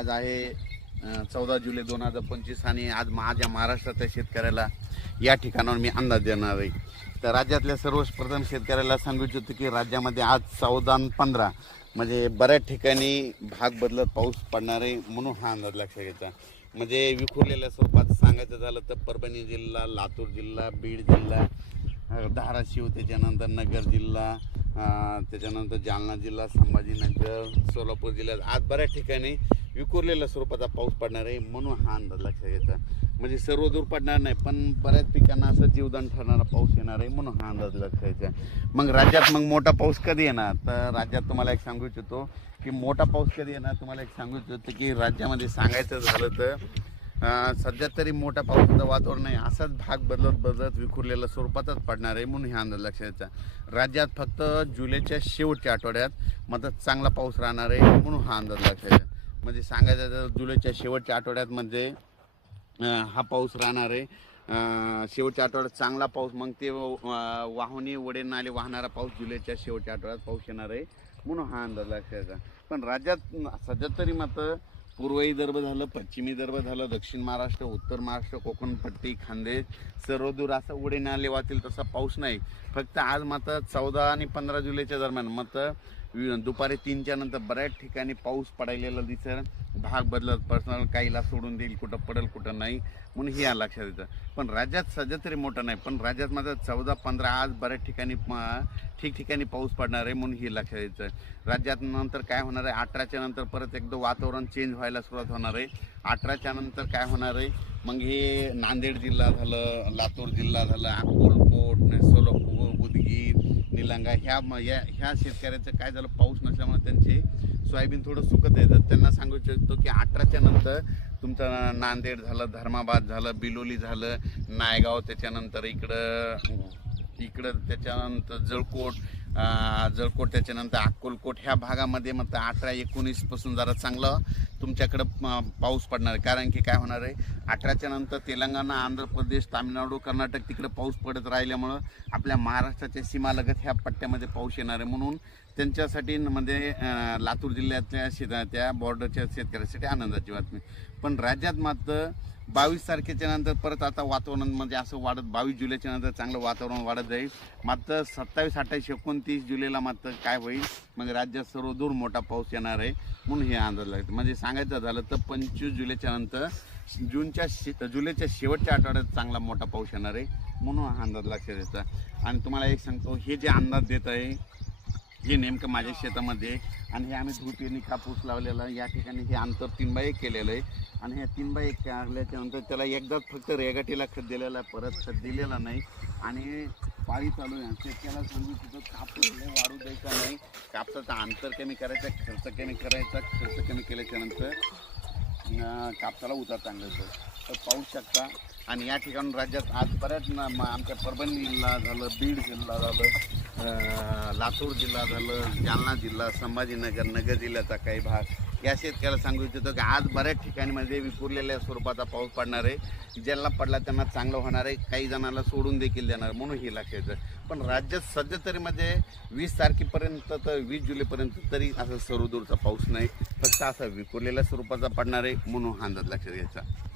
आज आहे चौदा जुलै दोन हजार पंचवीस आणि आज माझ्या महाराष्ट्रातल्या शेतकऱ्याला या ठिकाणावर मी अंदाज देणार आहे तर राज्यातल्या सर्वप्रथम शेतकऱ्याला सांगू इच्छितो की राज्यामध्ये आज चौदा पंधरा म्हणजे बऱ्याच ठिकाणी भाग बदलत पाऊस पडणार आहे म्हणून हा अंदाज लक्षात घ्यायचा म्हणजे विखुरलेल्या स्वरूपात सांगायचं झालं तर परभणी जिल्हा लातूर जिल्हा बीड जिल्हा धाराशिव त्याच्यानंतर नगर जिल्हा त्याच्यानंतर जालना जिल्हा संभाजीनगर सोलापूर जिल्ह्यात आज बऱ्याच ठिकाणी विखुरलेल्या स्वरूपाचा पाऊस पडणार आहे म्हणून हा अंदाज लक्षात घ्यायचा म्हणजे सर्व दूर पडणार नाही पण बऱ्याच पिकांना असं जीवदान ठरणारा पाऊस येणार आहे म्हणून हा अंदाज लक्षायचा घ्यायचा मग राज्यात मग मोठा पाऊस कधी येणार तर राज्यात तुम्हाला एक सांगू इच्छितो की मोठा पाऊस कधी येणार तुम्हाला एक सांगू इच्छितो की राज्यामध्ये सांगायचं झालं तर सध्या तरी मोठ्या पावसाचं वातावरण नाही असाच भाग बदलत बदलत विखुरलेल्या स्वरूपातच पडणार आहे म्हणून हा अंदाज लक्षात यायचा राज्यात फक्त जुलैच्या शेवटच्या आठवड्यात मात्र चांगला पाऊस राहणार आहे म्हणून हा अंदाज लक्षात येतो म्हणजे सांगायचं तर जुलैच्या शेवटच्या आठवड्यात म्हणजे हा पाऊस राहणार आहे शेवटच्या आठवड्यात चांगला पाऊस मग ते वाहुनी वडे नाले वाहणारा पाऊस जुलैच्या शेवटच्या आठवड्यात पाऊस येणार आहे म्हणून हा अंदाज लक्षात पण राज्यात सध्या तरी मात्र पूर्व विदर्भ झालं पश्चिमी विदर्भ झालं दक्षिण महाराष्ट्र उत्तर महाराष्ट्र पट्टी खानदेश सर्व दूर असं उडे नाले वाहतील तसा पाऊस नाही फक्त आज मात्र चौदा आणि पंधरा जुलैच्या दरम्यान मात्र दुपारी तीनच्या नंतर बऱ्याच ठिकाणी पाऊस पडायलेला दिसेल भाग बदलत पर्सनल काहीला सोडून देईल कुठं पडेल कुठं नाही म्हणून हे लक्षात येतं पण राज्यात सध्या तरी मोठं नाही पण राज्यात माझं चौदा पंधरा आज बऱ्याच ठिकाणी ठिकठिकाणी पाऊस पडणार आहे म्हणून हे लक्षात येतं राज्यात नंतर काय होणार आहे अठराच्या नंतर परत एकदम वातावरण चेंज व्हायला सुरुवात होणार आहे अठराच्या नंतर काय होणार आहे मग हे नांदेड जिल्हा झालं लातूर जिल्हा झालं अकोलकोट सोलापूर उदगीर लंगा ह्या या ह्या शेतकऱ्याचं काय झालं पाऊस नसल्यामुळे त्यांचे सोयाबीन थोडं सुकत येतं त्यांना सांगू इच्छितो की अठराच्या नंतर तुमचं नांदेड झालं धर्माबाद झालं बिलोली झालं नायगाव त्याच्यानंतर इकडं इकडं त्याच्यानंतर जळकोट जळकोट त्याच्यानंतर अक्कोलकोट ह्या भागामध्ये मग अठरा एकोणीसपासून जरा चांगलं तुमच्याकडं पाऊस पडणार आहे कारण की काय होणार आहे अठराच्या नंतर तेलंगणा आंध्र प्रदेश तामिळनाडू कर्नाटक तिकडे पाऊस पडत राहिल्यामुळं आपल्या महाराष्ट्राच्या सीमालगत ह्या पट्ट्यामध्ये पाऊस येणार आहे म्हणून त्यांच्यासाठी म्हणजे लातूर जिल्ह्यातल्या शेता त्या बॉर्डरच्या शेतकऱ्यासाठी आनंदाची बातमी पण राज्यात मात्र बावीस तारखेच्या नंतर परत आता वातावरण म्हणजे असं वाढत बावीस जुलैच्या नंतर चांगलं वातावरण वाढत जाईल मात्र सत्तावीस अठ्ठावीस एकोणतीस जुलैला मात्र काय होईल म्हणजे राज्यात सर्वदूर मोठा पाऊस येणार आहे म्हणून हे अंदाज लागतं म्हणजे सांगायचं झालं तर पंचवीस जुलैच्या नंतर जूनच्या शे जुलैच्या शेवटच्या आठवड्यात चांगला मोठा पाऊस येणार आहे म्हणून हा अंदाज लक्षात येतात आणि तुम्हाला एक सांगतो हे जे अंदाज देत आहे हे नेमकं माझ्या शेतामध्ये आणि हे आम्ही धुतीने कापूस लावलेला या ठिकाणी हे अंतर तीन बाय एक केलेलं आहे आणि ह्या तीन बाय एक आल्याच्यानंतर त्याला एकदाच फक्त रेगाटीला खत दिलेला परत खत दिलेला नाही आणि पाळी चालू आहे शेतकऱ्याला सांगू तिथं कापूस वाढू द्यायचा नाही कापसाचा अंतर कमी करायचा खर्च कमी करायचा खर्च कमी केल्याच्यानंतर कापसाला उतार चांगल्याचं तर पाहू शकता आणि या ठिकाणून राज्यात आज बऱ्याच आमच्या परभणी जिल्हा झालं बीड जिल्हा झालं लातूर जिल्हा झालं जालना जिल्हा संभाजीनगर नगर जिल्ह्याचा काही भाग या शेतकऱ्याला सांगू इच्छितो की आज बऱ्याच ठिकाणी म्हणजे विखुरलेल्या स्वरूपाचा पाऊस पडणार आहे ज्यांना पडला त्यांना चांगलं होणार आहे काही जणांना सोडून देखील देणार म्हणून हे लक्षात पण राज्यात सध्या तरी म्हणजे वीस तारखेपर्यंत तर वीस जुलैपर्यंत तरी असं सर्वदूरचा पाऊस नाही फक्त असा विखुरलेल्या स्वरूपाचा पडणार आहे म्हणून हा अंदाज लक्षात घ्यायचा